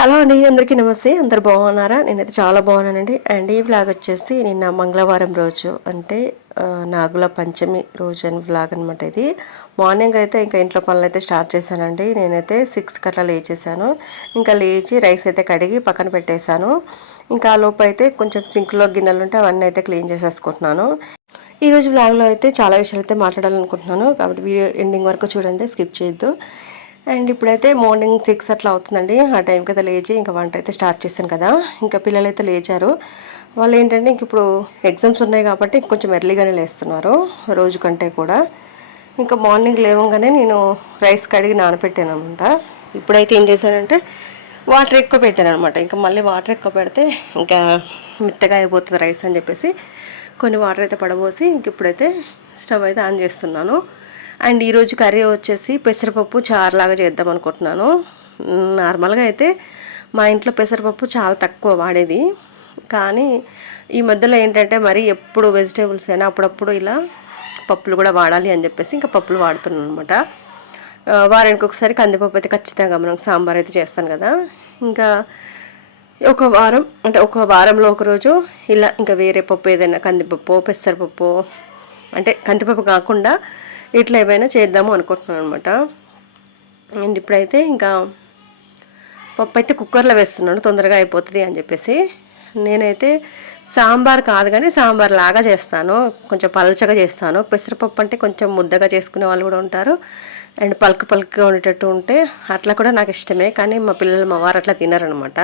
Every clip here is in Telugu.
హలో అండి అందరికీ నమస్తే. అందరు బాగున్నారా? నేనైతే చాలా బాగున్నానండి. అండ్ ఈ వ్లాగ్ వచ్చేసి నిన్న మంగళవారం రోజు అంటే నాగుల పంచమి రోజు అని వ్లాగ్ అనమాట ఇది. మార్నింగ్ అయితే ఇంకా ఇంట్లో పనులు అయితే స్టార్ట్ చేశానండి. నేనైతే సిక్స్కి అట్లా లేచేసాను ఇంకా లేచి రైస్ అయితే కడిగి పక్కన పెట్టేశాను. ఇంకా ఆ లోపు అయితే కొంచెం సింక్లో గిన్నెలు ఉంటే అవన్నీ అయితే క్లీన్ చేసేసుకుంటున్నాను. ఈరోజు వ్లాగ్లో అయితే చాలా విషయాలు అయితే మాట్లాడాలనుకుంటున్నాను. కాబట్టి వీడియో ఎండింగ్ వరకు చూడండి స్కిప్ చేయొద్దు. అండ్ ఇప్పుడైతే మార్నింగ్ సిక్స్ అట్లా అవుతుందండి. ఆ టైంకి అయితే లేచి ఇంకా వంట అయితే స్టార్ట్ చేశాను కదా. ఇంకా పిల్లలు అయితే లేచారు. వాళ్ళు ఏంటంటే ఇంక ఇప్పుడు ఎగ్జామ్స్ ఉన్నాయి కాబట్టి కొంచెం ఎర్లీగానే లేస్తున్నారు. రోజు కంటే కూడా. ఇంకా మార్నింగ్ లేవంగానే నేను రైస్ కడిగి నానపెట్టాను అనమాట ఇప్పుడైతే ఏం చేశానంటే వాటర్ ఎక్కువ పెట్టాను అనమాట ఇంకా మళ్ళీ వాటర్ ఎక్కువ పెడితే ఇంకా మెత్తగా అయిపోతుంది రైస్ అని చెప్పేసి కొన్ని వాటర్ అయితే పడబోసి ఇంక ఇప్పుడైతే స్టవ్ అయితే ఆన్ చేస్తున్నాను. అండ్ ఈరోజు కర్రీ వచ్చేసి పెసరపప్పు చారులాగా చేద్దాం అనుకుంటున్నాను. నార్మల్గా అయితే మా ఇంట్లో పెసరపప్పు చాలా తక్కువ వాడేది. కానీ ఈ మధ్యలో ఏంటంటే మరి ఎప్పుడు వెజిటేబుల్స్ అయినా అప్పుడప్పుడు ఇలా పప్పులు కూడా వాడాలి అని చెప్పేసి ఇంకా పప్పులు వాడుతున్నాను అనమాట వారానికి ఒకసారి కందిపప్పు అయితే ఖచ్చితంగా మనం సాంబార్ అయితే చేస్తాను కదా. ఇంకా ఒక వారం అంటే ఒక వారంలో ఒకరోజు ఇలా ఇంకా వేరే పప్పు ఏదైనా కందిపప్పు పెసరపప్పు అంటే కందిపప్పు కాకుండా ఇట్లా ఏమైనా చేద్దాము అనుకుంటున్నాను అనమాట అండ్ ఇప్పుడైతే ఇంకా పప్పు అయితే కుక్కర్లో వేస్తున్నాను తొందరగా అయిపోతుంది అని చెప్పేసి. నేనైతే సాంబార్ కాదు కానీ సాంబార్ లాగా చేస్తాను కొంచెం పలచగా చేస్తాను. పెసరపప్పు అంటే కొంచెం ముద్దగా చేసుకునే వాళ్ళు కూడా ఉంటారు. అండ్ పలుకు పలుకుగా ఉండేటట్టు ఉంటే అట్లా కూడా నాకు ఇష్టమే కానీ మా పిల్లలు మా వారు అట్లా తినరనమాట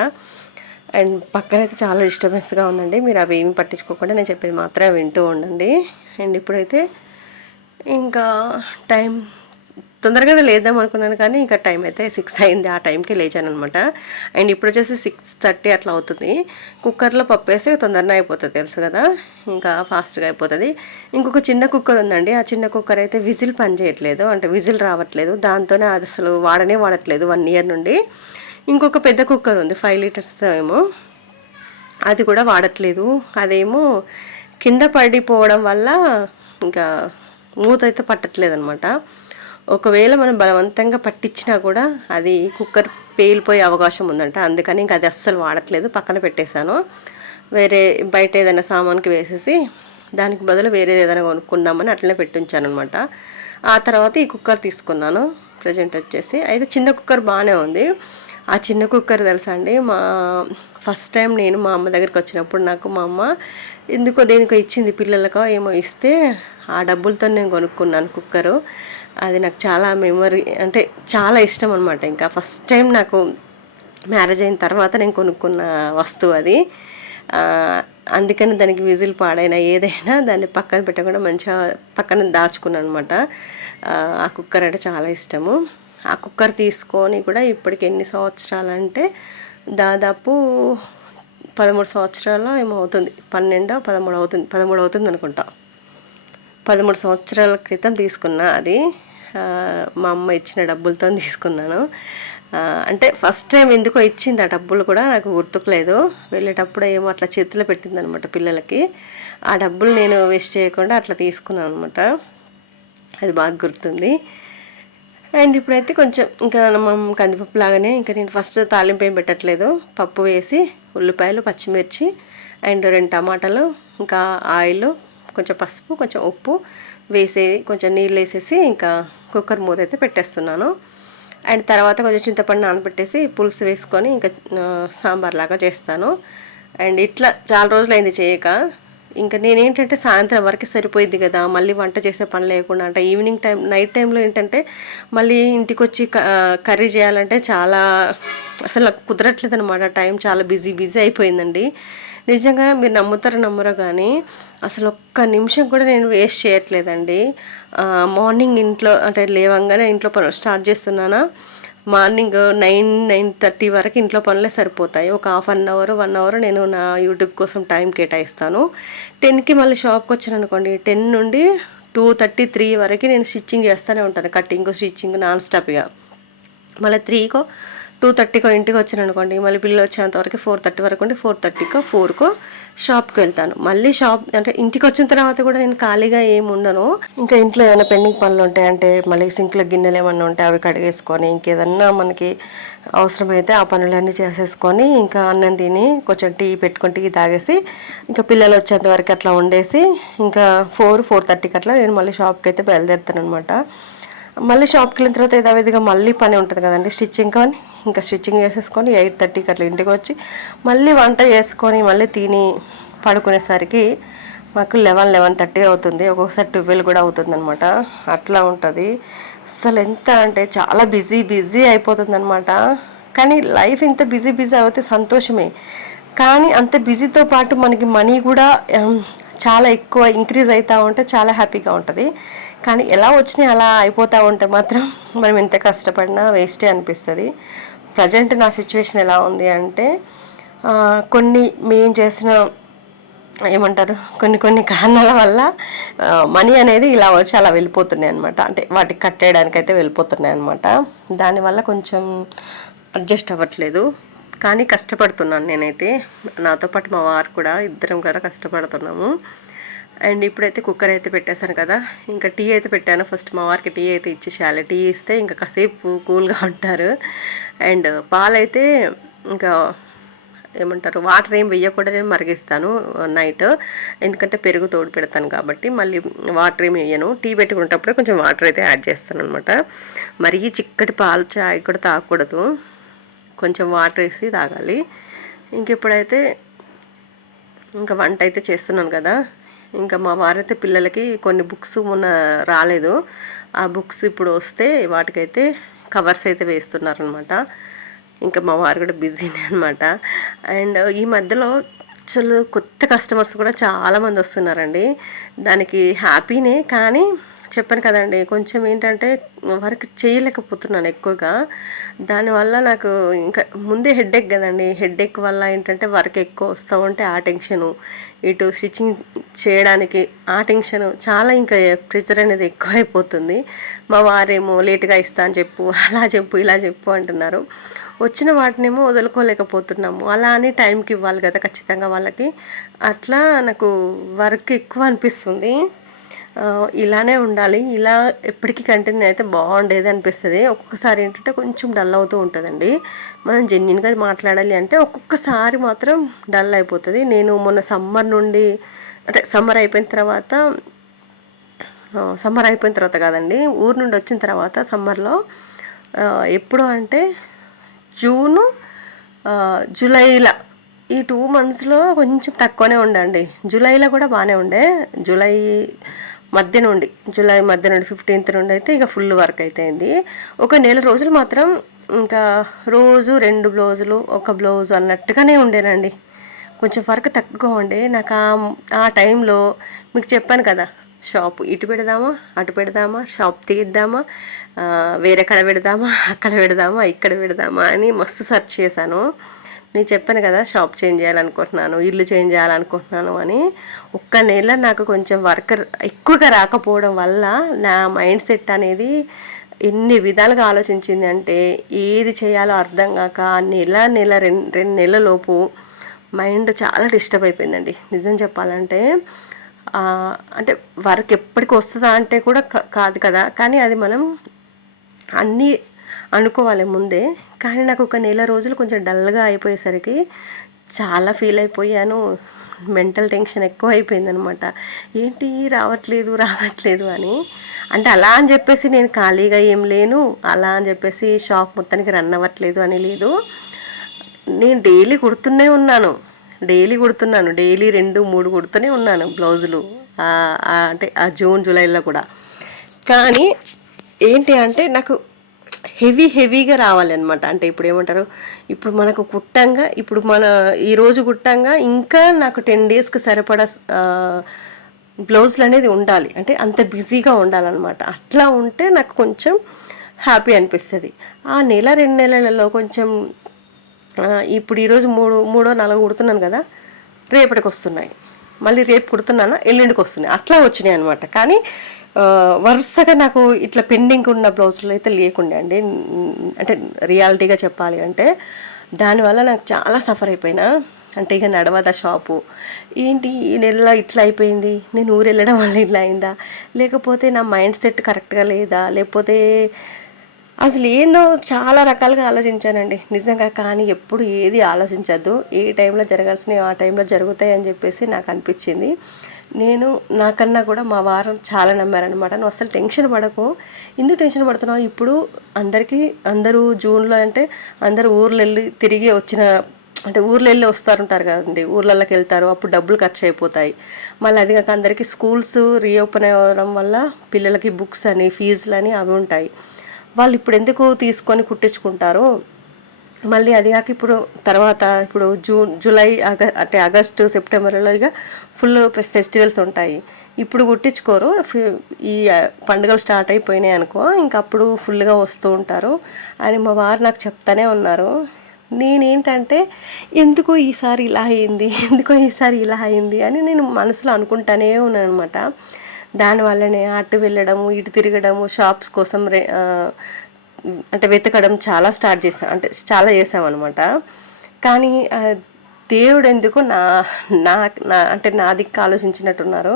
అండ్ పక్కన అయితే చాలా డిస్టర్బెన్స్గా ఉందండి. మీరు అవి ఏమి పట్టించుకోకుండా నేను చెప్పేది మాత్రమే వింటూ ఉండండి. అండ్ ఇప్పుడైతే ఇంకా టైం తొందరగానే లేద్దాం అనుకున్నాను కానీ ఇంకా టైం అయితే సిక్స్ అయింది. ఆ టైంకి లేచాను అనమాట అండ్ ఇప్పుడు వచ్చేసి సిక్స్ థర్టీ అట్లా అవుతుంది. కుక్కర్లో పప్పు వేసి తొందరగా అయిపోతుంది తెలుసు కదా? ఇంకా ఫాస్ట్గా అయిపోతుంది. ఇంకొక చిన్న కుక్కర్ ఉందండి. ఆ చిన్న కుక్కర్ అయితే విజిల్ పని చేయట్లేదు. అంటే విజిల్ రావట్లేదు. దాంతోనే అది అసలు వాడనే వాడట్లేదు వన్ ఇయర్ నుండి. ఇంకొక పెద్ద కుక్కర్ ఉంది ఫైవ్ లీటర్స్ ఏమో. అది కూడా వాడట్లేదు. అదేమో కింద పడిపోవడం వల్ల ఇంకా మూత అయితే పట్టట్లేదు అనమాట ఒకవేళ మనం బలవంతంగా పట్టించినా కూడా అది కుక్కర్ పేలిపోయే అవకాశం ఉందంట. అందుకని ఇంకా అది అస్సలు వాడట్లేదు. పక్కన పెట్టేశాను. వేరే బయట ఏదైనా సామాన్కి వేసేసి దానికి బదులు వేరే ఏదైనా కొనుక్కుందామని అట్లనే పెట్టించాను అనమాట ఆ తర్వాత ఈ కుక్కర్ తీసుకున్నాను. ప్రజెంట్ వచ్చేసి అయితే చిన్న కుక్కర్ బాగానే ఉంది. ఆ చిన్న కుక్కర్ తెలుసా అండి? మా ఫస్ట్ టైం నేను మా అమ్మ దగ్గరికి వచ్చినప్పుడు నాకు మా అమ్మ ఎందుకో దేనికో ఇచ్చింది పిల్లలకో ఏమో ఇస్తే ఆ డబ్బులతో నేను కొనుక్కున్నాను కుక్కరు. అది నాకు చాలా మెమరీ అంటే చాలా ఇష్టం అనమాట ఇంకా ఫస్ట్ టైం నాకు మ్యారేజ్ అయిన తర్వాత నేను కొనుక్కున్న వస్తువు అది. అందుకని దానికి విజిల్ పాడైనా ఏదైనా దాన్ని పక్కన పెట్టకుండా మంచిగా పక్కన దాచుకున్నాను అనమాట ఆ కుక్కర్ అంటే చాలా ఇష్టము. ఆ కుక్కర్ తీసుకొని కూడా ఇప్పటికి ఎన్ని సంవత్సరాలు అంటే దాదాపు పదమూడు సంవత్సరాల ఏమో అవుతుంది పన్నెండో పదమూడు అవుతుంది పదమూడు అవుతుంది అనుకుంటా. పదమూడు సంవత్సరాల క్రితం తీసుకున్నా అది మా అమ్మ ఇచ్చిన డబ్బులతో తీసుకున్నాను. అంటే ఫస్ట్ టైం ఎందుకో ఇచ్చింది ఆ డబ్బులు కూడా నాకు గుర్తుకులేదు. వెళ్ళేటప్పుడు ఏమో అట్లా చేతిలో పెట్టింది అనమాట పిల్లలకి. ఆ డబ్బులు నేను వేస్ట్ చేయకుండా అట్లా తీసుకున్నాను అనమాట. అది బాగా గుర్తుంది. అండ్ ఇప్పుడైతే కొంచెం ఇంకా మనం కందిపప్పు లాగానే ఇంకా నేను ఫస్ట్ తాలింపు ఏం పెట్టట్లేదు. పప్పు వేసి ఉల్లిపాయలు పచ్చిమిర్చి అండ్ రెండు టమాటాలు ఇంకా ఆయిల్ కొంచెం పసుపు కొంచెం ఉప్పు వేసే కొంచెం నీళ్ళు వేసేసి ఇంకా కుక్కర్ మూత అయితే పెట్టేస్తున్నాను. అండ్ తర్వాత కొంచెం చింతపండు నానబెట్టేసి పులుసు వేసుకొని ఇంకా సాంబార్ లాగా చేస్తాను. అండ్ ఇట్లా చాలా రోజులైంది చేయక. ఇంకా నేనేంటంటే సాయంత్రం వరకు సరిపోయింది కదా మళ్ళీ వంట చేసే పని లేకుండా అంటే ఈవినింగ్ టైం నైట్ టైంలో ఏంటంటే మళ్ళీ ఇంటికి వచ్చి క- కర్రీ చేయాలంటే చాలా అసలు నాకు కుదరట్లేదు అనమాట టైం చాలా బిజీ బిజీ అయిపోయిందండి. నిజంగా మీరు నమ్ముతారో నమ్మరో కానీ అసలు ఒక్క నిమిషం కూడా నేను వేస్ట్ చేయట్లేదండి. మార్నింగ్ ఇంట్లో అంటే లేవంగానే ఇంట్లో స్టార్ట్ చేస్తున్నానా మార్నింగ్ నైన్ నైన్ థర్టీ వరకు ఇంట్లో పనులే సరిపోతాయి. ఒక half an hour one hour నేను నా యూట్యూబ్ కోసం టైం కేటాయిస్తాను. టెన్కి మళ్ళీ షాప్కి వచ్చాను అనుకోండి టెన్ నుండి టూ థర్టీ త్రీ వరకు నేను స్టిచ్చింగ్ చేస్తూనే ఉంటాను కటింగ్ స్టిచ్చింగ్ నాన్ స్టాప్గా. మళ్ళీ త్రీకో టూ థర్టీకో ఇంటికి వచ్చాను అనుకోండి మళ్ళీ పిల్లలు వచ్చేంత వరకు ఫోర్ థర్టీ వరకు ఉండి ఫోర్ థర్టీకో ఫోర్కో షాప్కి వెళ్తాను మళ్ళీ షాప్ అంటే ఇంటికి వచ్చిన తర్వాత కూడా నేను ఖాళీగా ఏమి ఉండను ఇంకా ఇంట్లో ఏమైనా పెండింగ్ పనులు ఉంటాయి అంటే మళ్ళీ సింక్లో గిన్నెలు ఏమన్నా ఉంటే అవి కడిగేసుకొని ఇంకేదన్నా మనకి అవసరమైతే ఆ పనులన్నీ చేసేసుకొని ఇంకా అన్నం తిని కొంచెం టీ పెట్టుకొని టీ తాగేసి ఇంకా పిల్లలు వచ్చేంత వరకు అట్లా ఉండేసి ఇంకా ఫోర్ ఫోర్ థర్టీకి అట్లా నేను మళ్ళీ షాప్కి అయితే బయలుదేరుతాను అనమాట మళ్ళీ షాప్కి వెళ్ళిన తర్వాత యథావిధిగా మళ్ళీ పని ఉంటుంది కదండి. స్టిచ్చింగ్ కానీ ఇంకా స్టిచ్చింగ్ చేసేసుకొని ఎయిట్ థర్టీకి అట్లా ఇంటికి వచ్చి మళ్ళీ వంట చేసుకొని మళ్ళీ తిని పడుకునేసరికి మాకు లెవెన్ లెవెన్ థర్టీ అవుతుంది. ఒక్కొక్కసారి ట్వెల్వ్ కూడా అవుతుంది అనమాట అట్లా ఉంటుంది. అసలు ఎంత అంటే చాలా బిజీ బిజీ అయిపోతుంది అనమాట కానీ లైఫ్ ఇంత బిజీ బిజీ అవుతే సంతోషమే. కానీ అంత బిజీతో పాటు మనకి మనీ కూడా చాలా ఎక్కువ ఇంక్రీజ్ అవుతూ ఉంటే చాలా హ్యాపీగా ఉంటుంది. కానీ ఎలా వచ్చినాయి అలా అయిపోతూ ఉంటే మాత్రం మనం ఎంత కష్టపడినా వేస్టే అనిపిస్తుంది. ప్రజెంట్ నా సిచ్యువేషన్ ఎలా ఉంది అంటే కొన్ని మేము చేసిన ఏమంటారు కొన్ని కొన్ని కారణాల వల్ల మనీ అనేది ఇలా వచ్చి అలా వెళ్ళిపోతున్నాయి అనమాట అంటే వాటికి కట్టేయడానికి అయితే వెళ్ళిపోతున్నాయి అనమాట దానివల్ల కొంచెం అడ్జస్ట్ అవ్వట్లేదు. కానీ కష్టపడుతున్నాను నేనైతే. నాతో పాటు మా వారు కూడా ఇద్దరం కూడా కష్టపడుతున్నాము. అండ్ ఇప్పుడైతే కుక్కర్ అయితే పెట్టేశాను కదా. ఇంకా టీ అయితే పెట్టాను. ఫస్ట్ మా వారికి టీ అయితే ఇచ్చేసేయాలి టీ ఇస్తే ఇంకా కాసేపు కూల్గా ఉంటారు. అండ్ పాలైతే ఇంకా ఏమంటారు వాటర్ ఏం వేయకుండా నేను మరిగిస్తాను నైట్. ఎందుకంటే పెరుగు తోడు పెడతాను కాబట్టి మళ్ళీ వాటర్ ఏం వేయను టీ పెట్టుకునేటప్పుడే కొంచెం వాటర్ అయితే యాడ్ చేస్తాను అనమాట మరీ చిక్కటి పాలు చాయ్ కూడా తాగకూడదు. కొంచెం వాటర్ వేసి తాగాలి. ఇంక ఇప్పుడైతే ఇంకా వంట అయితే చేస్తున్నాను కదా. ఇంకా మా వారైతే పిల్లలకి కొన్ని బుక్స్ మొన్న రాలేదు. ఆ బుక్స్ ఇప్పుడు వస్తే వాటికైతే కవర్స్ అయితే వేస్తున్నారనమాట ఇంకా మా వారు కూడా బిజీనే అనమాట అండ్ ఈ మధ్యలో అసలు కొత్త కస్టమర్స్ కూడా చాలామంది వస్తున్నారండి. దానికి హ్యాపీనే కానీ చెప్పాను కదండి కొంచెం ఏంటంటే వర్క్ చేయలేకపోతున్నాను ఎక్కువగా. దానివల్ల నాకు ఇంకా ముందే హెడ్ఏక్ కదండి. హెడ్ఏక్ వల్ల ఏంటంటే వర్క్ ఎక్కువ వస్తూ ఉంటే ఆ టెన్షను. ఇటు స్టిచ్చింగ్ చేయడానికి ఆ టెన్షన్ చాలా ఇంకా ప్రెషర్ అనేది ఎక్కువ అయిపోతుంది మా వారేమో లేట్గా ఇస్తా అని చెప్పు అలా చెప్పు ఇలా చెప్పు అంటున్నారు. వచ్చిన వాటినేమో వదులుకోలేకపోతున్నాము. అలా అని టైంకి ఇవ్వాలి కదా ఖచ్చితంగా వాళ్ళకి. అట్లా నాకు వర్క్ ఎక్కువ అనిపిస్తుంది. ఇలానే ఉండాలి. ఇలా ఎప్పటికీ కంటిన్యూ అయితే బాగుండేది అనిపిస్తుంది. ఒక్కొక్కసారి ఏంటంటే కొంచెం డల్ అవుతూ ఉంటుందండి. మనం జెన్యున్గా మాట్లాడాలి అంటే ఒక్కొక్కసారి మాత్రం డల్ అయిపోతుంది. నేను మొన్న సమ్మర్ నుండి అంటే సమ్మర్ అయిపోయిన తర్వాత సమ్మర్ అయిపోయిన తర్వాత కాదండి ఊరు నుండి వచ్చిన తర్వాత సమ్మర్లో ఎప్పుడు అంటే జూను జూలైలో ఈ టూ మంత్స్లో కొంచెం తక్కువనే ఉండండి జూలైలో కూడా బాగానే ఉండే. జూలై మధ్య నుండి జూలై మధ్య నుండి ఫిఫ్టీన్త్ నుండి అయితే ఇక ఫుల్ వర్క్ అయితే అయింది ఒక నెల రోజులు మాత్రం ఇంకా రోజు రెండు బ్లౌజులు ఒక బ్లౌజ్ అన్నట్టుగానే ఉండేనండి. కొంచెం వర్క్ తక్కువ ఉండే. నాకు ఆ ఆ టైంలో మీకు చెప్పాను కదా షాప్ ఇటు పెడదామా అటు పెడదామా షాప్ తీద్దామా వేరే కడ పెడదామా అక్కడ పెడదామా ఇక్కడ పెడదామా అని మస్తు సెర్చ్ చేశాను. నేను చెప్పాను కదా షాప్ చేంజ్ చేయాలనుకుంటున్నాను ఇల్లు చేంజ్ చేయాలనుకుంటున్నాను అని. ఒక్క నెల నాకు కొంచెం వర్క్ ఎక్కువగా రాకపోవడం వల్ల నా మైండ్ సెట్ అనేది ఎన్ని విధాలుగా ఆలోచించింది అంటే ఏది చేయాలో అర్థం కాక ఆ నెల నెల రెండు రెండు నెలల లోపు మైండ్ చాలా డిస్టర్బ్ అయిపోయిందండి. నిజం చెప్పాలంటే అంటే వర్క్ ఎప్పటికి వస్తుందా అంటే కూడా కాదు కదా. కానీ అది మనం అన్నీ అనుకోవాలి ముందే. కానీ నాకు ఒక నెల రోజులు కొంచెం డల్గా అయిపోయేసరికి చాలా ఫీల్ అయిపోయాను. మెంటల్ టెన్షన్ ఎక్కువ అయిపోయిందనమాట. ఏంటి రావట్లేదు రావట్లేదు అని. అంటే అలా అని చెప్పేసి నేను ఖాళీగా ఏం లేను. అలా అని చెప్పేసి షాప్ మొత్తానికి రన్ అవ్వట్లేదు అని లేదు. నేను డైలీ కుడుతూనే ఉన్నాను. డైలీ కుడుతున్నాను. డైలీ రెండు మూడు కుడుతూనే ఉన్నాను బ్లౌజులు. అంటే ఆ జూన్ జూలైలో కూడా. కానీ ఏంటి అంటే నాకు హెవీ హెవీగా రావాలన్నమాట. అంటే ఇప్పుడు ఏమంటారు ఇప్పుడు మనకు కుట్టంగా ఇప్పుడు మన ఈరోజు కుట్టంగా ఇంకా నాకు టెన్ డేస్కి సరిపడా బ్లౌజులు అనేది ఉండాలి. అంటే అంత బిజీగా ఉండాలన్నమాట. అట్లా ఉంటే నాకు కొంచెం హ్యాపీ అనిపిస్తుంది. ఆ నెల రెండు నెలలలో కొంచెం ఇప్పుడు ఈరోజు మూడు మూడో నాలుగు కుడుతున్నాను కదా రేపటికి వస్తున్నాయి. మళ్ళీ రేపు కుడుతున్నానా ఎల్లుండికి వస్తున్నాయి. అట్లా వచ్చినాయి అనమాట కానీ వరుసగా నాకు ఇట్లా పెండింగ్ ఉన్న బ్లౌజులు అయితే లేకుండే అండి. అంటే రియాలిటీగా చెప్పాలి అంటే దానివల్ల నాకు చాలా సఫర్ అయిపోయినా. అంటే ఇక నడవదా షాపు ఏంటి ఈ నెలలో ఇట్లా అయిపోయింది? నేను ఊరు వెళ్ళడం వల్ల ఇట్లా అయిందా? లేకపోతే నా మైండ్ సెట్ కరెక్ట్గా లేదా? లేకపోతే అసలు ఏందో చాలా రకాలుగా ఆలోచించానండి. నిజంగా కానీ ఎప్పుడు ఏది ఆలోచించద్దు. ఏ టైంలో జరగాల్సినవి ఆ టైంలో జరుగుతాయి అని చెప్పేసి నాకు అనిపించింది. నేను నాకన్నా కూడా మా వారు చాలా నమ్మారనమాట నువ్వు అసలు టెన్షన్ పడకు. ఎందుకు టెన్షన్ పడుతున్నావు? ఇప్పుడు అందరికీ అందరూ జూన్లో అంటే అందరూ ఊర్లు వెళ్ళి తిరిగి వచ్చిన అంటే ఊర్లో వెళ్ళి వస్తారుంటారు కదండి. ఊర్లలోకి వెళ్తారు అప్పుడు డబ్బులు ఖర్చు అయిపోతాయి మళ్ళీ అది కాక అందరికీ స్కూల్స్ రీఓపెన్ అవ్వడం వల్ల పిల్లలకి బుక్స్ అని ఫీజులు అని అవి ఉంటాయి. వాళ్ళు ఇప్పుడు ఎందుకు తీసుకొని కుట్టించుకుంటారో మళ్ళీ అది కాక ఇప్పుడు తర్వాత ఇప్పుడు జూన్ జూలై ఆగ అంటే ఆగస్టు సెప్టెంబర్లో ఇక ఫుల్ ఫెస్టివల్స్ ఉంటాయి. ఇప్పుడు కుట్టించుకోరు ఈ పండుగలు స్టార్ట్ అయిపోయినాయి అనుకో ఇంకా అప్పుడు ఫుల్గా వస్తూ ఉంటారు. అని మా వారు నాకు చెప్తానే ఉన్నారు. నేనేంటంటే ఎందుకో ఈసారి ఇలా అయింది ఎందుకో ఈసారి ఇలా అయింది అని నేను మనసులో అనుకుంటానే ఉన్నాను అనమాట దానివల్లనే అటు వెళ్ళడము ఇటు తిరగడము షాప్స్ కోసం రే అంటే వెతకడం చాలా స్టార్ట్ చేసాం అంటే చాలా చేసామన్నమాట. కానీ దేవుడు ఎందుకు నా నా నా అంటే నా దిక్కు ఆలోచించినట్టున్నారు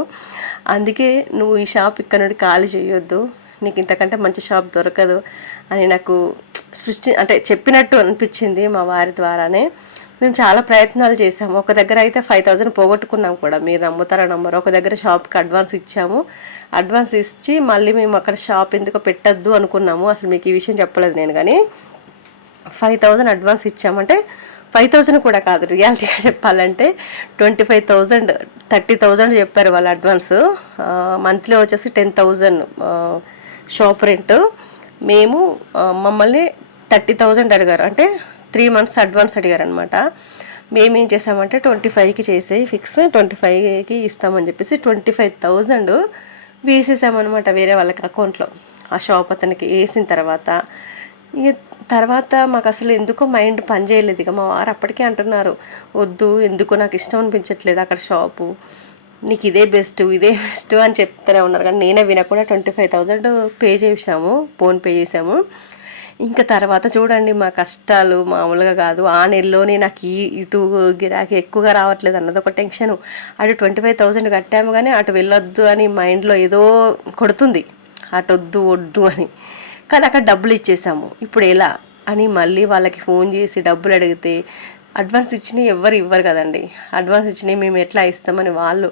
అందుకే నువ్వు ఈ షాప్ ఇక్కడ నుండి ఖాళీ చేయొద్దు నీకు ఇంతకంటే మంచి షాప్ దొరకదు అని నాకు సృష్టి అంటే చెప్పినట్టు అనిపించింది మా వారి ద్వారానే. మేము చాలా ప్రయత్నాలు చేసాము ఒక దగ్గర అయితే ఫైవ్ థౌజండ్ పోగొట్టుకున్నాం కూడా. మీరు నమ్ముతారా నమ్మరు. ఒక దగ్గర షాప్కి అడ్వాన్స్ ఇచ్చాము. అడ్వాన్స్ ఇచ్చి మళ్ళీ మేము అక్కడ షాప్ ఎందుకో పెట్టద్దు అనుకున్నాము. అసలు మీకు ఈ విషయం చెప్పలేదు నేను కానీ ఫైవ్ థౌజండ్ అడ్వాన్స్ ఇచ్చామంటే ఫైవ్ థౌజండ్ కూడా కాదు. రియాలిటీగా చెప్పాలంటే twenty five thousand thirty thousand చెప్పారు వాళ్ళు అడ్వాన్స్ మంత్లీ వచ్చేసి టెన్ థౌజండ్ షాప్ రెంట్ మేము మమ్మల్ని థర్టీ థౌజండ్ అడిగారు. అంటే త్రీ మంత్స్ అడ్వాన్స్ అడిగారనమాట మేము ఏం చేసామంటే ట్వంటీ ఫైవ్కి చేసేయి ఫిక్స్ ట్వంటీ ఫైవ్కి ఇస్తామని చెప్పేసి ట్వంటీ ఫైవ్ థౌజండ్ వేసేసామన్నమాట వేరే వాళ్ళకి అకౌంట్లో. ఆ షాప్ అతనికి వేసిన తర్వాత. ఇక తర్వాత మాకు అసలు ఎందుకో మైండ్ పనిచేయలేదు ఇక మా వారు అప్పటికే అంటున్నారు వద్దు ఎందుకో నాకు ఇష్టం అనిపించట్లేదు అక్కడ షాపు. నీకు ఇదే బెస్ట్ ఇదే బెస్ట్ అని చెప్తూనే ఉన్నారు. కానీ నేనే వినకుండా ట్వంటీ ఫైవ్ థౌజండ్ పే చేసాము ఫోన్ పే చేసాము ఇంకా తర్వాత చూడండి మా కష్టాలు మామూలుగా కాదు. ఆ నెలలోనే నాకు ఈ ఇటు గిరాకీ ఎక్కువగా రావట్లేదు అన్నది ఒక టెన్షన్. అటు ట్వంటీ ఫైవ్ థౌజండ్ కట్టాము కానీ అటు వెళ్ళొద్దు అని మైండ్లో ఏదో కొడుతుంది. అటు వద్దు వద్దు అని. కానీ అక్కడ డబ్బులు ఇచ్చేసాము. ఇప్పుడు ఎలా? అని మళ్ళీ వాళ్ళకి ఫోన్ చేసి డబ్బులు అడిగితే అడ్వాన్స్ ఇచ్చినవి ఎవ్వరు ఇవ్వరు కదండి. అడ్వాన్స్ ఇచ్చినవి మేము ఎట్లా ఇస్తామని వాళ్ళు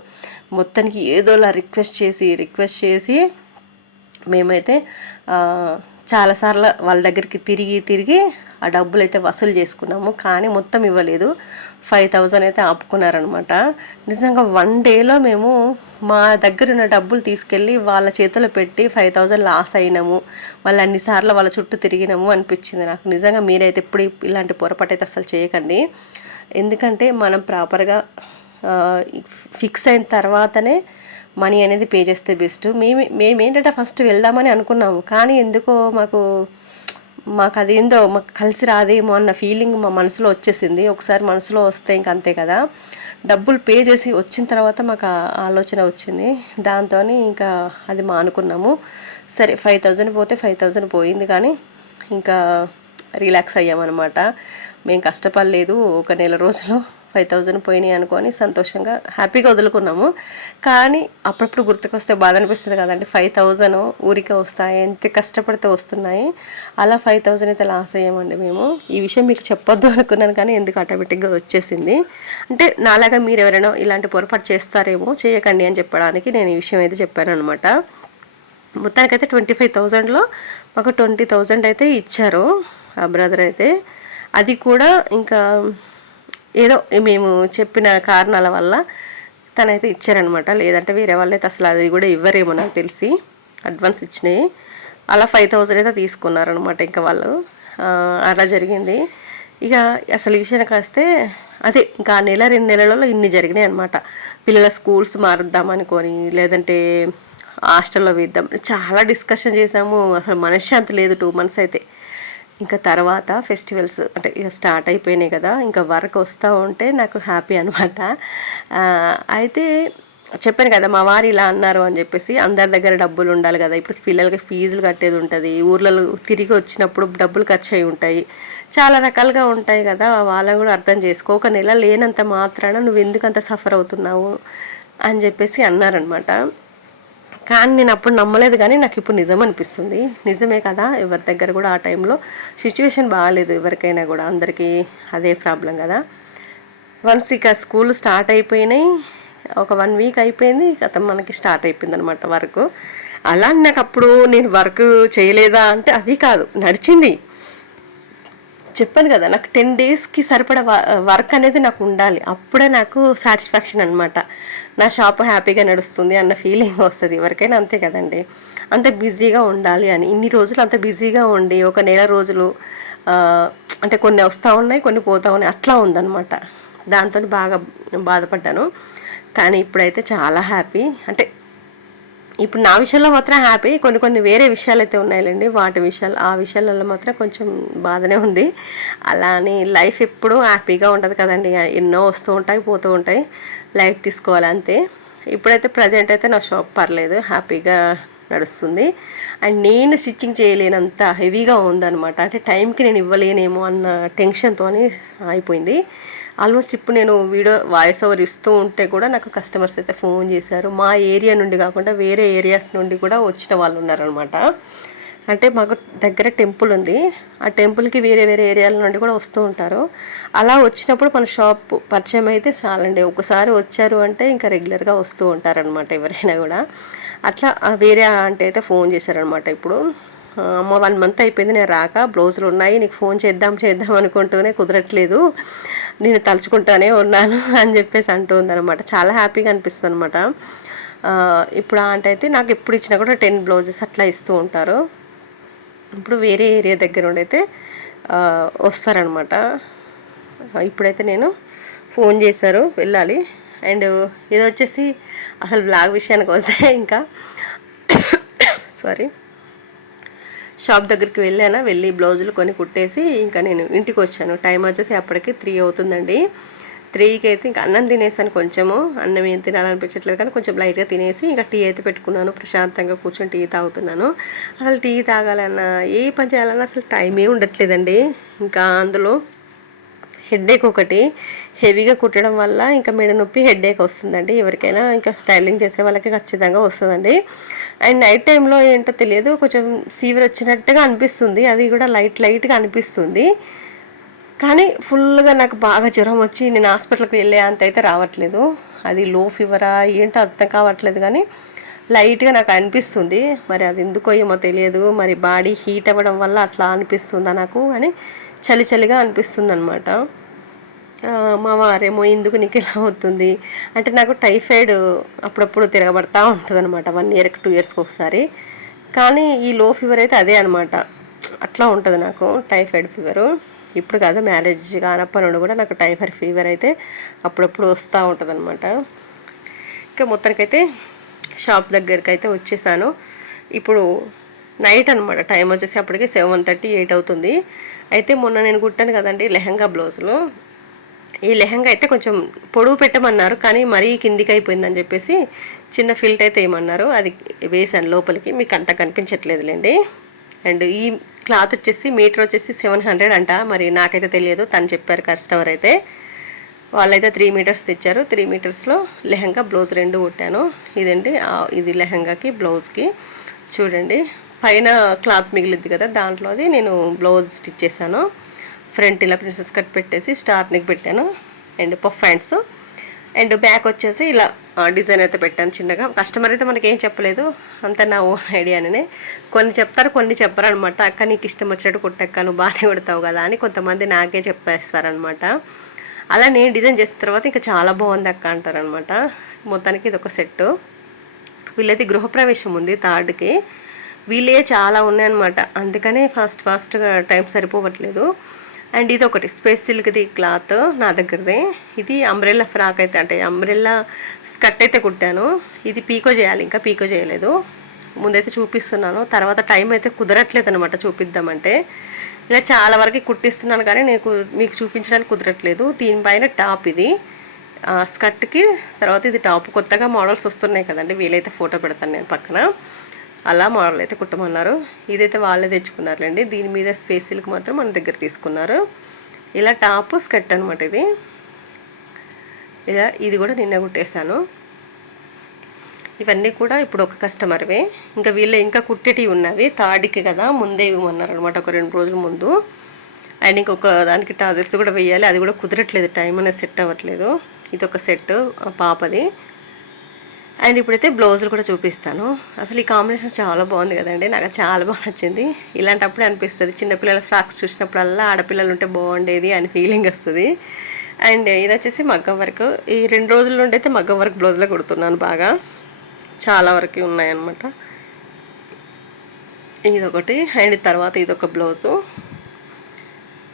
మొత్తానికి ఏదోలా రిక్వెస్ట్ చేసి రిక్వెస్ట్ చేసి మేమైతే చాలాసార్లు వాళ్ళ దగ్గరికి తిరిగి తిరిగి ఆ డబ్బులు అయితే వసూలు చేసుకున్నాము. కానీ మొత్తం ఇవ్వలేదు. ఫైవ్ థౌజండ్ అయితే ఆపుకున్నారనమాట నిజంగా వన్ డేలో మేము మా దగ్గర ఉన్న డబ్బులు తీసుకెళ్ళి వాళ్ళ చేతిలో పెట్టి ఫైవ్ థౌజండ్ లాస్ అయినాము. వాళ్ళు అన్నిసార్లు వాళ్ళ చుట్టూ తిరిగినాము అనిపించింది నాకు. నిజంగా మీరైతే ఎప్పుడు ఇలాంటి పొరపాటు అయితే అసలు చేయకండి. ఎందుకంటే మనం ప్రాపర్గా ఫిక్స్ అయిన తర్వాతనే మనీ అనేది పే చేస్తే బెస్ట్. మేము మేమేంటంటే ఫస్ట్ వెళ్దామని అనుకున్నాము. కానీ ఎందుకో మాకు మాకు అది ఏందో మాకు కలిసి రాదేమో అన్న ఫీలింగ్ మా మనసులో వచ్చేసింది. ఒకసారి మనసులో వస్తే ఇంక అంతే కదా. డబ్బులు పే చేసి వచ్చిన తర్వాత మాకు ఆ ఆలోచన వచ్చింది. దాంతో ఇంకా అది మానుకున్నాము సరే ఫైవ్ థౌజండ్ పోతే ఫైవ్ థౌజండ్ పోయింది కానీ ఇంకా రిలాక్స్ అయ్యామన్నమాట. మేము కష్టపడలేదు ఒక నెల రోజులు. ఫైవ్ థౌజండ్ పోయినాయి అనుకొని సంతోషంగా హ్యాపీగా వదులుకున్నాము. కానీ అప్పుడప్పుడు గుర్తుకొస్తే బాధ అనిపిస్తుంది కదండి. ఫైవ్ థౌజండ్ ఊరికే వస్తాయి ఎంత కష్టపడితే వస్తున్నాయి. అలా ఫైవ్ థౌజండ్ అయితే లాస్ అయ్యామండి మేము. ఈ విషయం మీకు చెప్పొద్దు అనుకున్నాను కానీ ఎందుకు ఆటోమేటిక్గా వచ్చేసింది? అంటే నాలాగా మీరు ఎవరైనా ఇలాంటి పొరపాటు చేస్తారేమో చేయకండి అని చెప్పడానికి నేను ఈ విషయం అయితే చెప్పాను అనమాట మొత్తానికైతే ట్వంటీ ఫైవ్ థౌజండ్లో మాకు ట్వంటీ థౌజండ్ అయితే ఇచ్చారు ఆ బ్రదర్ అయితే. అది కూడా ఇంకా ఏదో మేము చెప్పిన కారణాల వల్ల తనైతే ఇచ్చారనమాట లేదంటే వేరే వాళ్ళైతే అసలు అది కూడా ఇవ్వరేమో నాకు తెలిసి. అడ్వాన్స్ ఇచ్చినాయి అలా ఫైవ్ థౌజండ్ అయితే తీసుకున్నారనమాట ఇంకా వాళ్ళు. అలా జరిగింది. ఇక అసలు ఈ విషయానికి వస్తే అదే ఇంకా నెల రెండు నెలలలో ఇన్ని జరిగినాయి అనమాట పిల్లల స్కూల్స్ మారుద్దాం అనుకొని లేదంటే హాస్టల్లో వేద్దాం. చాలా డిస్కషన్ చేసాము. అసలు మనశ్శాంతి లేదు టూ మంత్స్ అయితే. ఇంకా తర్వాత ఫెస్టివల్స్ అంటే ఇక స్టార్ట్ అయిపోయినాయి కదా ఇంకా వర్క్ వస్తూ ఉంటే నాకు హ్యాపీ అనమాట అయితే చెప్పాను కదా మా వారు ఇలా అన్నారు అని చెప్పేసి అందరి దగ్గర డబ్బులు ఉండాలి కదా ఇప్పుడు పిల్లలకి ఫీజులు కట్టేది ఉంటుంది ఊర్లలో తిరిగి వచ్చినప్పుడు డబ్బులు ఖర్చు అయి ఉంటాయి. చాలా రకాలుగా ఉంటాయి కదా వాళ్ళని కూడా అర్థం చేసుకో ఒక నెల లేనంత మాత్రాన నువ్వు ఎందుకు అంత సఫర్ అవుతున్నావు అని చెప్పేసి అన్నారనమాట కానీ నేను అప్పుడు నమ్మలేదు కానీ నాకు ఇప్పుడు నిజం అనిపిస్తుంది. నిజమే కదా ఎవరి దగ్గర కూడా ఆ టైంలో సిచ్యువేషన్ బాగాలేదు ఎవరికైనా కూడా అందరికీ అదే ప్రాబ్లం కదా. వన్స్ ఇక స్కూల్ స్టార్ట్ అయిపోయినాయి ఒక వన్ వీక్ అయిపోయింది గత మనకి స్టార్ట్ అయిపోయింది అనమాట వర్క్ అలా నాకు అప్పుడు నేను వర్క్ చేయలేదా అంటే అది కాదు నడిచింది. చెప్పాను కదా నాకు టెన్ డేస్కి సరిపడా వర్క్ అనేది నాకు ఉండాలి. అప్పుడే నాకు సాటిస్ఫాక్షన్ అనమాట నా షాప్ హ్యాపీగా నడుస్తుంది అన్న ఫీలింగ్ వస్తుంది. ఎవరికైనా అంతే కదండి. అంత బిజీగా ఉండాలి అని. ఇన్ని రోజులు అంత బిజీగా ఉండి ఒక నెల రోజులు అంటే కొన్ని వస్తూ ఉన్నాయి కొన్ని పోతూ ఉన్నాయి అట్లా ఉందన్నమాట. దాంతో బాగా బాధపడ్డాను. కానీ ఇప్పుడైతే చాలా హ్యాపీ అంటే ఇప్పుడు నా విషయంలో మాత్రం హ్యాపీ. కొన్ని కొన్ని వేరే విషయాలు అయితే ఉన్నాయిలేండి. వాటి విషయాలు ఆ విషయాలలో మాత్రం కొంచెం బాధనే ఉంది. అలా అని లైఫ్ ఎప్పుడూ హ్యాపీగా ఉంటుంది కదండి. ఎన్నో వస్తూ ఉంటాయి పోతూ ఉంటాయి. లైట్ తీసుకోవాలి అంతే. ఇప్పుడైతే ప్రజెంట్ అయితే నా షాప్ పర్లేదు. హ్యాపీగా నడుస్తుంది. అండ్ నేను స్టిచ్చింగ్ చేయలేనంత హెవీగా ఉందనమాట అంటే టైంకి నేను ఇవ్వలేనేమో అన్న టెన్షన్తో అయిపోయింది. ఆల్మోస్ట్ ఇప్పుడు నేను వీడియో వాయిస్ ఓవర్ ఇస్తూ ఉంటే కూడా నాకు కస్టమర్స్ అయితే ఫోన్ చేశారు. మా ఏరియా నుండి కాకుండా వేరే ఏరియాస్ నుండి కూడా వచ్చిన వాళ్ళు ఉన్నారనమాట అంటే మాకు దగ్గర టెంపుల్ ఉంది. ఆ టెంపుల్కి వేరే వేరే ఏరియాల నుండి కూడా వస్తూ ఉంటారు. అలా వచ్చినప్పుడు మన షాప్ పరిచయం అయితే చాలండి. ఒకసారి వచ్చారు అంటే ఇంకా రెగ్యులర్గా వస్తూ ఉంటారనమాట ఎవరైనా కూడా. అట్లా వేరే అంటే అయితే ఫోన్ చేశారనమాట ఇప్పుడు. అమ్మ వన్ మంత్ అయిపోయింది నేను రాక. బ్లౌజులు ఉన్నాయి నీకు ఫోన్ చేద్దాం చేద్దాం అనుకుంటూనే కుదరట్లేదు. నేను తలుచుకుంటానే ఉన్నాను అని చెప్పేసి అంటూ ఉందనమాట చాలా హ్యాపీగా అనిపిస్తుంది అనమాట ఇప్పుడు అంటే అయితే నాకు ఎప్పుడు ఇచ్చినా కూడా టెన్ బ్లౌజెస్ అట్లా ఇస్తూ ఉంటారు. ఇప్పుడు వేరే ఏరియా దగ్గర నుండి అయితే వస్తారనమాట ఇప్పుడైతే నేను ఫోన్ చేశారు వెళ్ళాలి. అండ్ ఇది వచ్చేసి అసలు బ్లాగ్ విషయానికి వస్తే ఇంకా సారీ. షాప్ దగ్గరికి వెళ్ళాను వెళ్ళి బ్లౌజులు కొని కుట్టేసి ఇంకా నేను ఇంటికి వచ్చాను. టైం వచ్చేసి అప్పటికి త్రీ అవుతుందండి. త్రీకి అయితే ఇంకా అన్నం తినేసాను కొంచెము. అన్నం ఏం తినాలనిపించట్లేదు కానీ కొంచెం లైట్గా తినేసి ఇంకా టీ అయితే పెట్టుకున్నాను. ప్రశాంతంగా కూర్చొని టీ తాగుతున్నాను. అసలు టీ తాగాలన్నా ఏ పని చేయాలన్నా అసలు టైమే ఉండట్లేదండి. ఇంకా అందులో హెడ్ఏక్ ఒకటి హెవీగా కుట్టడం వల్ల ఇంకా మెడ నొప్పి హెడ్ఏక్ వస్తుందండి. ఎవరికైనా ఇంకా స్టైలింగ్ చేసే వాళ్ళకి ఖచ్చితంగా వస్తుందండి. అండ్ నైట్ టైంలో ఏంటో తెలియదు కొంచెం ఫీవర్ వచ్చినట్టుగా అనిపిస్తుంది. అది కూడా లైట్ లైట్గా అనిపిస్తుంది. కానీ ఫుల్గా నాకు బాగా జ్వరం వచ్చి నేను హాస్పిటల్కి వెళ్ళే అంత అయితే రావట్లేదు. అది లో ఫీవరా ఏంటో అర్థం కావట్లేదు కానీ లైట్గా నాకు అనిపిస్తుంది. మరి అది ఎందుకో ఏమో తెలియదు. మరి బాడీ హీట్ అవ్వడం వల్ల అట్లా అనిపిస్తుందా నాకు అని చలి చలిగా అనిపిస్తుంది అనమాట మా వారేమో ఎందుకు నీకు ఇలా అవుతుంది? అంటే నాకు టైఫాయిడ్ అప్పుడప్పుడు తిరగబడతా ఉంటుంది అనమాట వన్ ఇయర్కి టూ ఇయర్స్కి ఒకసారి. కానీ ఈ లో ఫీవర్ అయితే అదే అనమాట అట్లా ఉంటుంది నాకు టైఫాయిడ్ ఫీవరు. ఇప్పుడు కాదు మ్యారేజ్ కానప్పటి నుండి కూడా నాకు టైఫాయిడ్ ఫీవర్ అయితే అప్పుడప్పుడు వస్తూ ఉంటుంది అనమాట ఇంకా మొత్తానికైతే షాప్ దగ్గరికి అయితే వచ్చేసాను. ఇప్పుడు నైట్ అనమాట టైం వచ్చేసి అప్పటికి సెవెన్ థర్టీ ఎయిట్ అవుతుంది. అయితే మొన్న నేను కుట్టాను కదండి లెహంగా బ్లౌజులు. ఈ లెహంగా అయితే కొంచెం పొడవు పెట్టమన్నారు కానీ మరీ కిందికి అయిపోయిందని చెప్పేసి చిన్న ఫిల్ట్ అయితే ఏమన్నారు. అది వేసాను లోపలికి మీకు అంత కనిపించట్లేదులేండి. అండ్ ఈ క్లాత్ వచ్చేసి మీటర్ వచ్చేసి సెవెన్ హండ్రెడ్ అంట. మరి నాకైతే తెలియదు తను చెప్పారు కస్టమర్ అయితే. వాళ్ళైతే త్రీ మీటర్స్ తెచ్చారు. త్రీ మీటర్స్లో లెహంగా బ్లౌజ్ రెండు కుట్టాను. ఇదండి ఇది లెహంగాకి బ్లౌజ్కి. చూడండి పైన క్లాత్ మిగిలిద్ది కదా దాంట్లోది నేను బ్లౌజ్ స్టిచ్ చేశాను. ఫ్రంట్ ఇలా ప్రిన్సెస్ కట్ పెట్టేసి స్టార్నికి పెట్టాను. And puff hands. And back వచ్చేసి ఇలా డిజైన్ అయితే పెట్టాను చిన్నగా. కస్టమర్ అయితే మనకి ఏం చెప్పలేదు. అంత నా ఓన్ ఐడియానే కొన్ని చెప్తారు కొన్ని చెప్పరు అనమాట అక్క నీకు ఇష్టం వచ్చినట్టు కుట్టక్క నువ్వు బాగానే కొడతావు కదా అని కొంతమంది నాకే చెప్పేస్తారనమాట అలా నేను డిజైన్ చేసిన తర్వాత ఇంకా చాలా బాగుంది అక్క అంటారనమాట మొత్తానికి ఇది ఒక సెట్ వీళ్ళైతే గృహప్రవేశం ఉంది థర్డ్కి. వీళ్ళే చాలా ఉన్నాయన్నమాట. అందుకనే ఫాస్ట్ ఫాస్ట్గా టైం సరిపోవట్లేదు. అండ్ ఇది ఒకటి స్పేస్ సిల్క్ది క్లాత్ నా దగ్గరదే. ఇది అంబ్రెల్లా ఫ్రాక్ అయితే అంటే అంబ్రెల్లా స్కర్ట్ అయితే కుట్టాను. ఇది పీకో చేయాలి ఇంకా పీకో చేయలేదు. ముందైతే చూపిస్తున్నాను. తర్వాత టైం అయితే కుదరట్లేదు అనమాట చూపిద్దామంటే. ఇలా చాలా వరకు కుట్టిస్తున్నాను కానీ నేను మీకు చూపించడానికి కుదరట్లేదు. దీనిపైన టాప్ ఇది. స్కర్ట్కి తర్వాత ఇది టాప్. కొత్తగా మోడల్స్ వస్తున్నాయి కదండి వీలైతే ఫోటో పెడతాను నేను పక్కన. అలా మోడల్ అయితే కుట్టమన్నారు. ఇదైతే వాళ్ళే తెచ్చుకున్నారులేండి. దీని మీద స్పేసిల్కి మాత్రం మన దగ్గర తీసుకున్నారు. ఇలా టాప్ స్కర్ట్ అనమాట ఇది. ఇలా ఇది కూడా నిన్న కుట్టేశాను. ఇవన్నీ కూడా ఇప్పుడు ఒక కస్టమర్వే. ఇంకా వీళ్ళు ఇంకా కుట్టేటివి ఉన్నవి థర్డ్కి కదా ముందే ఇవ్వమన్నారు అనమాట ఒక రెండు రోజుల ముందు. అండ్ ఇంకొక దానికి టాజర్స్ కూడా వేయాలి. అది కూడా కుదరట్లేదు టైం అనేది సెట్ అవ్వట్లేదు. ఇది ఒక సెట్ పాపది. అండ్ ఇప్పుడైతే బ్లౌజులు కూడా చూపిస్తాను. అసలు ఈ కాంబినేషన్ చాలా బాగుంది కదండి. నాకు చాలా బాగా నచ్చింది. ఇలాంటప్పుడే అనిపిస్తుంది. చిన్నపిల్లల ఫ్రాక్స్ చూసినప్పుడల్లా ఆడపిల్లలు ఉంటే బాగుండేది అని ఫీలింగ్ వస్తుంది. అండ్ ఇది వచ్చేసి మగ్గం వర్క్. ఈ రెండు రోజుల నుండి అయితే మగ్గం వర్క్ బ్లౌజ్లో కుడుతున్నాను బాగా. చాలా వరకు ఉన్నాయన్నమాట. ఇదొకటి. అండ్ తర్వాత ఇదొక బ్లౌజు.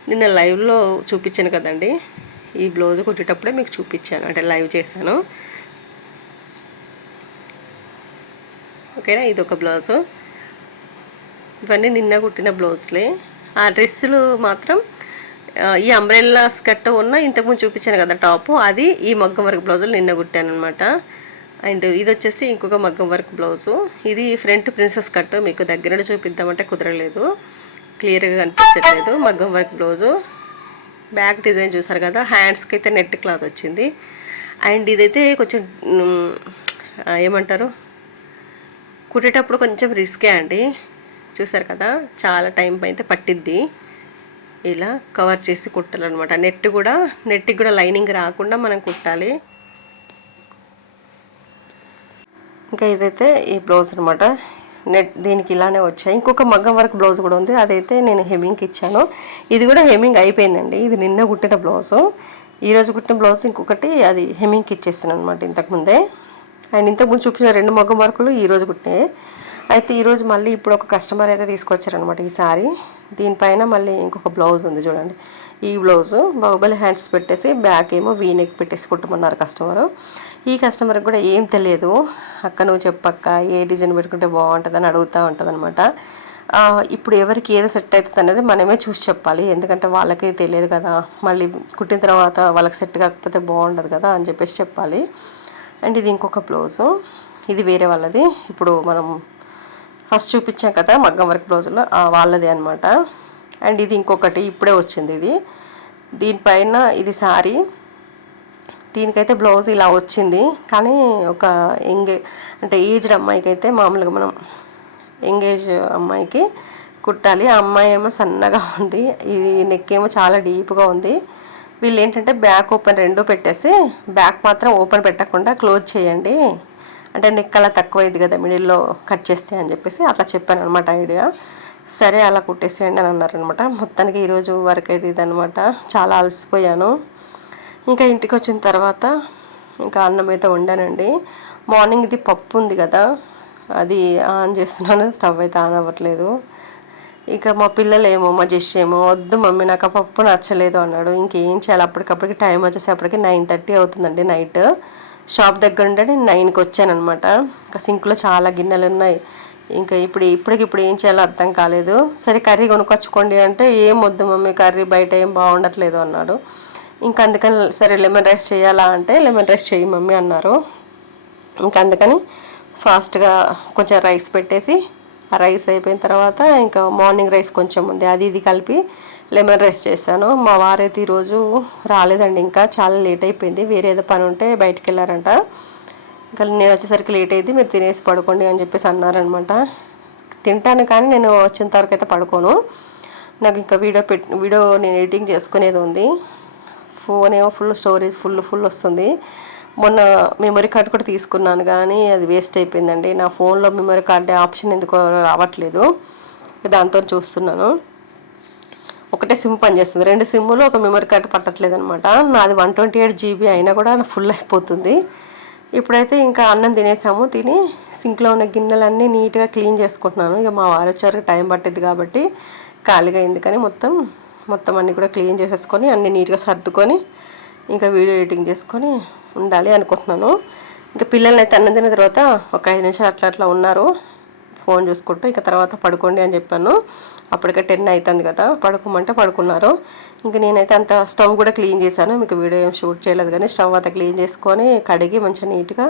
నిన్న లైవ్లో చూపించాను కదండి. ఈ బ్లౌజ్ కుట్టేటప్పుడే మీకు చూపించాను. అంటే లైవ్ చేశాను. ఓకేనా? ఇది ఒక బ్లౌజు. ఇవన్నీ నిన్న కుట్టిన బ్లౌజ్లే. ఆ డ్రెస్సులు మాత్రం ఈ అంబ్రెల్లా స్కర్ట్ ఉన్న ఇంతకుముందు చూపించాను కదా టాపు. అది ఈ మగ్గం వర్క్ బ్లౌజులు నిన్న కుట్టాను అనమాట అండ్ ఇది వచ్చేసి ఇంకొక మగ్గం వర్క్ బ్లౌజు. ఇది ఫ్రంట్ ప్రిన్సెస్ కట్ మీకు దగ్గర చూపిద్దామంటే కుదరలేదు. క్లియర్గా కనిపించట్లేదు. మగ్గం వర్క్ బ్లౌజు. బ్యాక్ డిజైన్ చూసారు కదా హ్యాండ్స్కి అయితే నెట్ క్లాత్ వచ్చింది. అండ్ ఇదైతే కొంచెం ఏమంటారు? కుట్టేటప్పుడు కొంచెం రిస్కే అండి. చూసారు కదా చాలా టైం అయితే పట్టిద్ది. ఇలా కవర్ చేసి కుట్టాలన్నమాట. నెట్ కూడా నెట్కి కూడా లైనింగ్ రాకుండా మనం కుట్టాలి. ఇంకా ఇదైతే ఈ బ్లౌజ్ అనమాట నెట్ దీనికి ఇలానే వచ్చాయి. ఇంకొక మగ్గం వర్క్ బ్లౌజ్ కూడా ఉంది. అదైతే నేను హెమ్మింగ్కి ఇచ్చాను. ఇది కూడా హెమ్మింగ్ అయిపోయిందండి. ఇది నిన్న కుట్టిన బ్లౌజు ఈరోజు కుట్టిన బ్లౌజ్ ఇంకొకటి అది హెమ్మింగ్కి ఇచ్చేసాను అనమాట ఇంతకుముందే అండ్ ఇంతకుముందు చూపించిన రెండు మగ్గం వర్కులు ఈరోజు పుట్టినాయి కుట్టినాయి. అయితే ఈరోజు మళ్ళీ ఇప్పుడు ఒక కస్టమర్ అయితే తీసుకొచ్చారనమాట ఈసారి దీనిపైన మళ్ళీ ఇంకొక బ్లౌజ్ ఉంది చూడండి. ఈ బ్లౌజు బాహుబలి హ్యాండ్స్ పెట్టేసి బ్యాక్ ఏమో వీ నెక్ పెట్టేసి కుట్టమన్నారు కస్టమర్. ఈ కస్టమర్కి కూడా ఏం తెలియదు. అక్క నువ్వు చెప్పక్క ఏ డిజైన్ పెట్టుకుంటే బాగుంటుందని అడుగుతూ ఉంటుంది అనమాట ఇప్పుడు ఎవరికి ఏదో సెట్ అవుతుంది అనేది మనమే చూసి చెప్పాలి. ఎందుకంటే వాళ్ళకి తెలియదు కదా. మళ్ళీ కుట్టిన తర్వాత వాళ్ళకి సెట్ కాకపోతే బాగుండదు కదా అని చెప్పేసి చెప్పాలి. అండ్ ఇది ఇంకొక బ్లౌజు. ఇది వేరే వాళ్ళది. ఇప్పుడు మనం ఫస్ట్ చూపించాం కదా మగ్గం వర్క్ బ్లౌజులో వాళ్ళది అనమాట అండ్ ఇది ఇంకొకటి ఇప్పుడే వచ్చింది ఇది. దీనిపైన ఇది సారీ. దీనికైతే బ్లౌజ్ ఇలా వచ్చింది. కానీ ఒక ఎంగే అంటే ఏజ్డ్ అమ్మాయికి అయితే మామూలుగా మనం ఎంగేజ్ అమ్మాయికి కుట్టాలి. ఆ అమ్మాయి ఏమో సన్నగా ఉంది. ఇది నెక్ ఏమో చాలా డీప్గా ఉంది. వీళ్ళు ఏంటంటే బ్యాక్ ఓపెన్ రెండు పెట్టేసి బ్యాక్ మాత్రం ఓపెన్ పెట్టకుండా క్లోజ్ చేయండి. అంటే నెక్ అలా తక్కువ కదా మిడిల్లో కట్ చేస్తే అని చెప్పేసి అట్లా చెప్పాను అనమాట ఐడియా. సరే అలా కుట్టేసేయండి అని అన్నారనమాట మొత్తానికి ఈరోజు వరకు అయితే ఇదనమాట చాలా అలసిపోయాను. ఇంకా ఇంటికి వచ్చిన తర్వాత ఇంకా అన్నం అయితే వండానండి. మార్నింగ్ ఇది పప్పు ఉంది కదా అది ఆన్ చేస్తున్నాను. స్టవ్ అయితే ఆన్ అవ్వట్లేదు. ఇక మా పిల్లలు ఏమో మా జెష్ ఏమో వద్దు మమ్మీ నాకు ఆ పప్పు నచ్చలేదు అన్నాడు. ఇంకేం చేయాలి? అప్పటికప్పటికి టైం వచ్చేసేపటికి నైన్ థర్టీ అవుతుందండి నైట్. షాప్ దగ్గర ఉంటే నేను నైన్కి వచ్చానమాట ఇంకా సింక్లో చాలా గిన్నెలు ఉన్నాయి. ఇంకా ఇప్పుడు ఇప్పటికిప్పుడు ఏం చేయాలో అర్థం కాలేదు. సరే కర్రీ కొనుక్కొచ్చుకోండి అంటే ఏం వద్దు మమ్మీ కర్రీ బయట ఏం బాగుండట్లేదు అన్నాడు. ఇంకా అందుకని సరే లెమన్ రైస్ చేయాలా అంటే లెమన్ రైస్ చేయి మమ్మీ అన్నారు. ఇంకా అందుకని ఫాస్ట్గా కొంచెం రైస్ పెట్టేసి ఆ రైస్ అయిపోయిన తర్వాత ఇంకా మార్నింగ్ రైస్ కొంచెం ఉంది. అది ఇది కలిపి లెమన్ రైస్ చేశాను. మా వారైతే ఈరోజు రాలేదండి. ఇంకా చాలా లేట్ అయిపోయింది. వేరే ఏదో పని ఉంటే బయటికి వెళ్ళారంట. ఇంకా నేను వచ్చేసరికి లేట్ అయింది. మీరు తినేసి పడుకోండి అని చెప్పేసి అన్నారనమాట. తింటాను కానీ నేను వచ్చిన తర్వాత అయితే పడుకోను. నాకు ఇంకా వీడియో పెట్ వీడియో నేను ఎడిటింగ్ చేసుకునేది ఉంది. ఫోన్ ఏమో ఫుల్ స్టోరేజ్ ఫుల్ ఫుల్ వస్తుంది. మొన్న మెమరీ కార్డ్ కూడా తీసుకున్నాను కానీ అది వేస్ట్ అయిపోయిందండి. నా ఫోన్లో మెమరీ కార్డ్ ఆప్షన్ ఎందుకో రావట్లేదు. దాంతో చూస్తున్నాను. ఒకటే సిమ్ పనిచేస్తుంది రెండు సిమ్ములు ఒక మెమరీ కార్డ్ పట్టట్లేదు అనమాట నాది వన్ ట్వంటీ ఎయిట్ జీబీ అయినా కూడా ఫుల్ అయిపోతుంది. ఇప్పుడైతే ఇంకా అన్నం తినేసాము. తిని సింక్లో ఉన్న గిన్నెలన్నీ నీట్గా క్లీన్ చేసుకుంటున్నాను. ఇక మా వారు టైం పట్టింది కాబట్టి ఖాళీగా అయింది కానీ మొత్తం మొత్తం అన్నీ కూడా క్లీన్ చేసేసుకొని అన్నీ నీట్గా సర్దుకొని ఇంకా వీడియో ఎడిటింగ్ చేసుకొని ఉండాలి అనుకుంటున్నాను. ఇంకా పిల్లల్ని అయితే అన్నం తిన్న తర్వాత ఒక ఐదు నిమిషాలు అట్లా అట్లా ఉన్నారు. ఫోన్ చూసుకుంటూ ఇంకా తర్వాత పడుకోండి అని చెప్పాను. అప్పటికే టెన్ అవుతుంది కదా పడుకోమంటే పడుకున్నారు. ఇంకా నేనైతే అంత స్టవ్ కూడా క్లీన్ చేశాను. మీకు వీడియో ఏం షూట్ చేయలేదు కానీ స్టవ్ అంతా క్లీన్ చేసుకొని కడిగి మంచిగా నీట్గా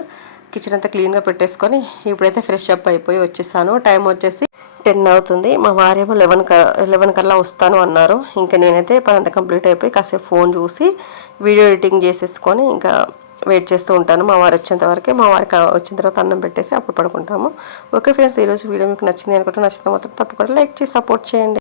కిచెన్ అంతా క్లీన్గా పెట్టేసుకొని ఇప్పుడైతే ఫ్రెష్ అప్ అయిపోయి వచ్చేసాను. టైం వచ్చేసి టెన్ అవుతుంది. మా వారేమో లెవెన్ క లెవెన్ కల్లా వస్తాను అన్నారు. ఇంకా నేనైతే పని అంతా కంప్లీట్ అయిపోయి కాసేపు ఫోన్ చూసి వీడియో ఎడిటింగ్ చేసేసుకొని ఇంకా వెయిట్ చేస్తూ ఉంటాను. మా వారు వచ్చేంత వరకే మా వారికి వచ్చిన తర్వాత అన్నం పెట్టేసి అప్పుడు పడుకుంటాము. ఓకే ఫ్రెండ్స్ ఈరోజు వీడియో మీకు నచ్చింది అనుకుంటే నచ్చితే మాత్రం తప్పకుండా లైక్ చేసి సపోర్ట్ చేయండి.